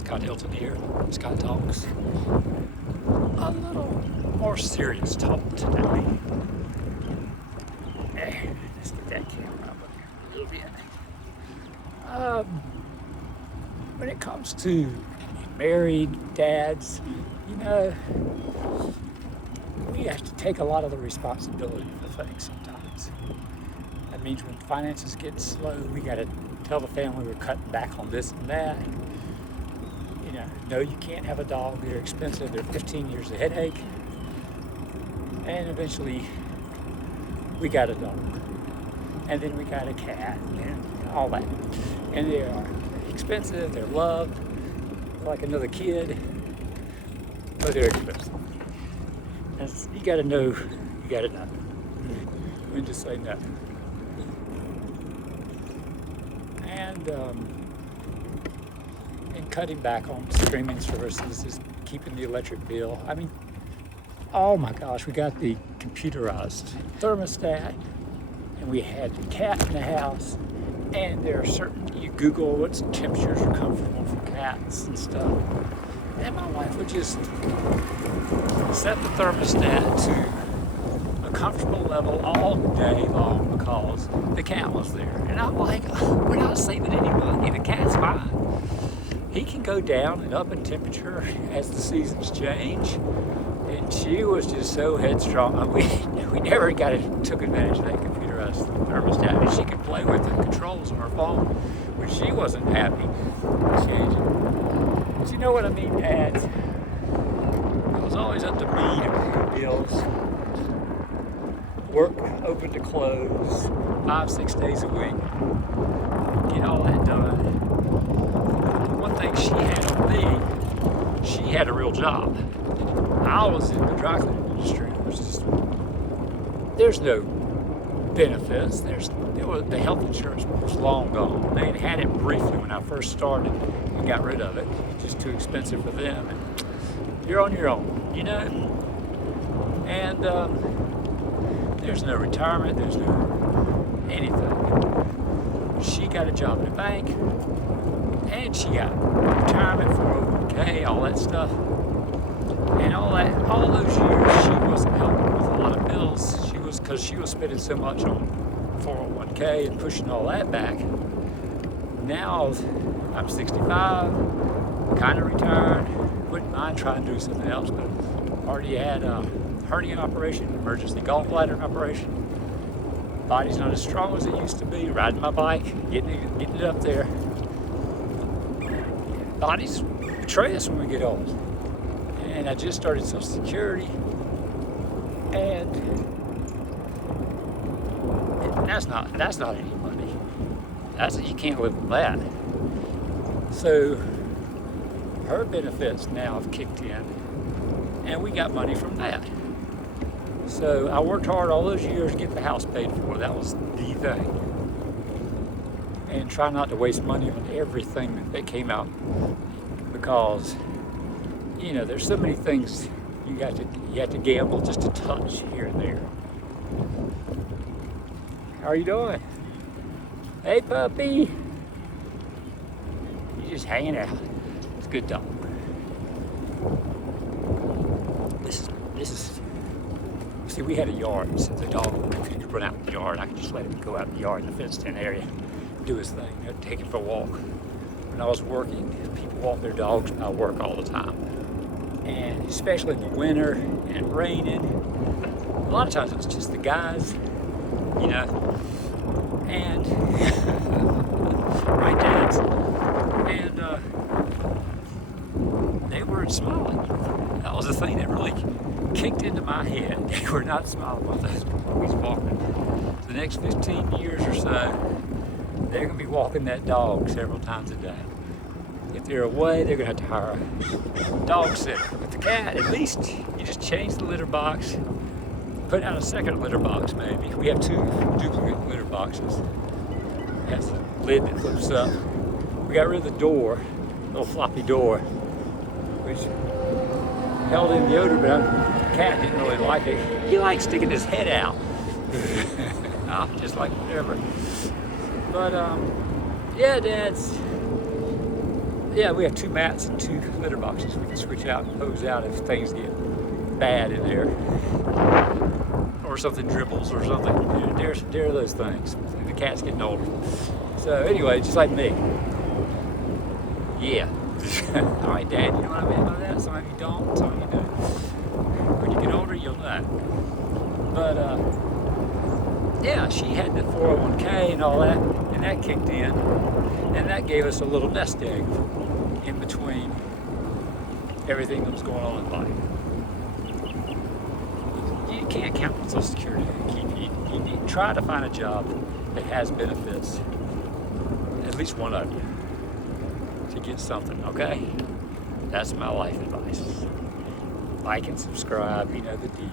Scott Hilton here. Scott Talks. A little more serious talk today. Let's get that camera up a little bit. When it comes to married dads, we have to take a lot of the responsibility for things sometimes. That means when finances get slow, we got to tell the family we're cutting back on this and that. No, you can't have a dog. They're expensive. They're 15 years of headache. And eventually, we got a dog. And then we got a cat and all that. And they are expensive. They're loved. They're like another kid. But they're expensive. And you got to know, you got to know when to say no. And cutting back on streaming services is keeping the electric bill. I mean, oh my gosh, we got the computerized thermostat, and we had the cat in the house, and there are certain, you Google what temperatures are comfortable for cats and stuff. And my wife would just set the thermostat to a comfortable level all day long because the cat was there. And I'm like, we're not saving any money, the cat's fine. He can go down and up in temperature as the seasons change. And she was just so headstrong. We never took advantage of that computerized thermostat. And she could play with the controls on her phone, but she wasn't happy changing. But you know what I mean, dads? It was always up to me to pay bills. Work open to close, 5-6 days a week. Get all that done. One thing she had on me, she had a real job. I was in the dry cleaning industry. There's no benefits. The health insurance was long gone. They had it briefly when I first started and got rid of it. It's just too expensive for them. And you're on your own, And there's no retirement. There's no anything. She got a job in a bank. And she got retirement, 401k, all that stuff. And all those years, she wasn't helping with a lot of bills. Because she was spending so much on 401k and pushing all that back. Now, I'm 65, kind of retired, wouldn't mind trying to do something else, but already had a hernia operation, emergency gallbladder operation. Body's not as strong as it used to be, riding my bike, getting it up there. Bodies betray us when we get old. And I just started Social Security, and that's not any money. You can't live with that. So her benefits now have kicked in, and we got money from that. So I worked hard all those years to get the house paid for. That was the thing. And try not to waste money on everything that came out, because there's so many things you have to gamble just a touch here and there. How are you doing? Hey puppy, you just hanging out. It's a good dog. This is. See, we had a yard, so the dog could run out in the yard. I could just let him go out in the yard in the fenced-in area, do his thing, take him for a walk. When I was working, people walk their dogs by work all the time. And especially in the winter and raining, a lot of times it's just the guys, and my dads, and they weren't smiling. That was the thing that really kicked into my head. They were not smiling while those puppies walking. The next 15 years or so, they're going to be walking that dog several times a day. If they're away, they're going to have to hire a dog sitter. With the cat, at least you just change the litter box, put out a second litter box maybe. We have 2 duplicate litter boxes. That's a lid that flips up. We got rid of the door, little floppy door, which held in the odor, but the cat didn't really like it. He likes sticking his head out. I'm just like, whatever. But, yeah, dads, Yeah, we have 2 mats and 2 litter boxes. We can switch out and hose out if things get bad in there, or something dribbles or something. You know, there are those things. The cat's getting older. So anyway, just like me. Yeah. All right, Dad, you know what I mean by that? Some of you don't, some of you do. When you get older, you'll know. But yeah, she had the 401k and all that, and that kicked in, and that gave us a little nest egg in between everything that was going on in life. You can't count on Social Security to keep you. You need, try to find a job that has benefits, at least one of you, to get something, okay? That's my life advice. Like and subscribe, you know the deal.